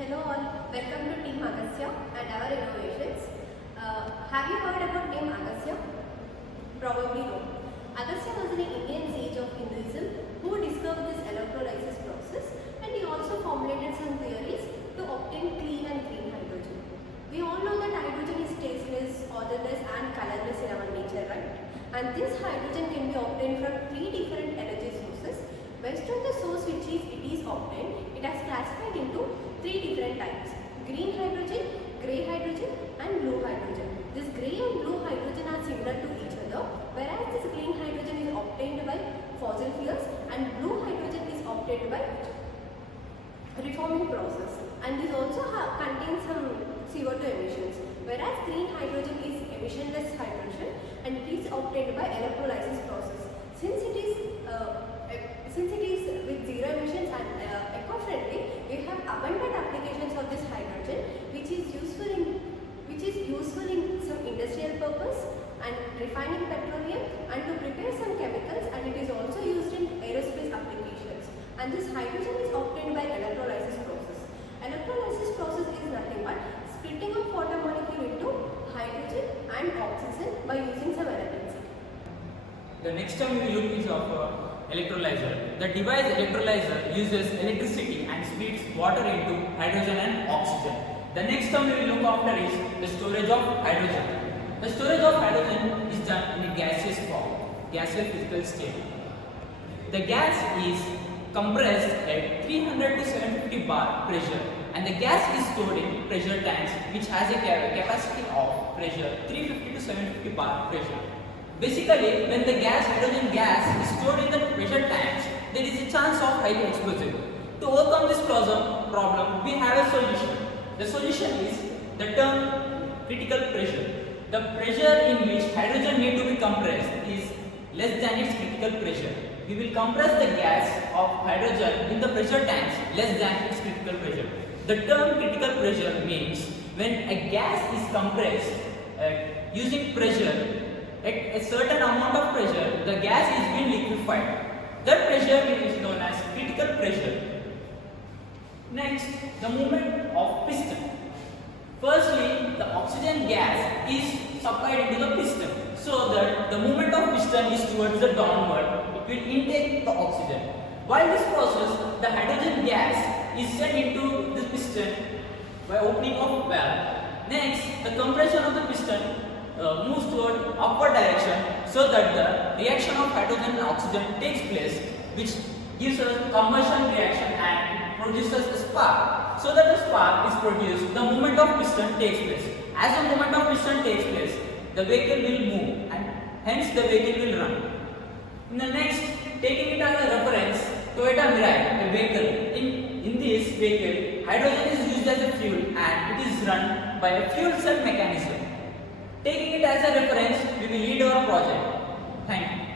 Hello all, welcome to Team Agastya and our innovations. Have you heard about Team Agastya? Probably no. Agastya was an Indian sage of Hinduism who discovered this electrolysis process, and he also formulated some theories to obtain clean and green hydrogen. We all know that hydrogen is tasteless, odorless and colorless in our nature, right? And this hydrogen can be obtained from three different energy sources. Based on the source which it is obtained, it has classified into three different types: green hydrogen, grey hydrogen and blue hydrogen. This grey and blue hydrogen are similar to each other, whereas this green hydrogen is obtained by fossil fuels and blue hydrogen is obtained by reforming process, and this also contains some CO2 emissions, whereas green hydrogen is emissionless hydrogen and it is obtained by electrolysis process. Since it is with zero emissions and eco-friendly, we have abundant applications of this hydrogen, which is useful in some industrial purpose and refining petroleum and to prepare some chemicals, and it is also used in aerospace applications. And this hydrogen is obtained by electrolysis process. Electrolysis process is nothing but splitting of water molecule into hydrogen and oxygen by using some electricity. The next term we will look is of electrolyzer. The device electrolyzer uses electricity and splits water into hydrogen and oxygen. The next term we will look after is the storage of hydrogen. The storage of hydrogen is done in a gaseous form, gaseous physical state. The gas is compressed at 300 to 750 bar pressure, and the gas is stored in pressure tanks which has a capacity of pressure 350 to 750 bar pressure. Basically, when the hydrogen gas is stored in the pressure tanks, there is a chance of highly explosive. To overcome this problem, we have a solution. The solution is the term critical pressure. The pressure in which hydrogen need to be compressed is less than its critical pressure. We will compress the gas of hydrogen in the pressure tanks less than its critical pressure. The term critical pressure means when a gas is compressed using pressure. At a certain amount of pressure, the gas is being liquefied. That pressure is known as critical pressure. Next, the movement of piston. Firstly, the oxygen gas is supplied into the piston, so that the movement of piston is towards the downward. It will intake the oxygen. While this process, the hydrogen gas is sent into the piston by opening of valve. Next, the compression of the piston moves toward upward direction, so that the reaction of hydrogen and oxygen takes place, which gives us combustion reaction and produces a spark. So that the spark is produced, the movement of piston takes place. As the movement of piston takes place, the vehicle will move and hence the vehicle will run. In the next, taking it as a reference, Toyota Mirai, a vehicle. In this vehicle, hydrogen is used as a fuel and it is run by a fuel cell mechanism. Taking it as a reference, we will lead our project. Thank you.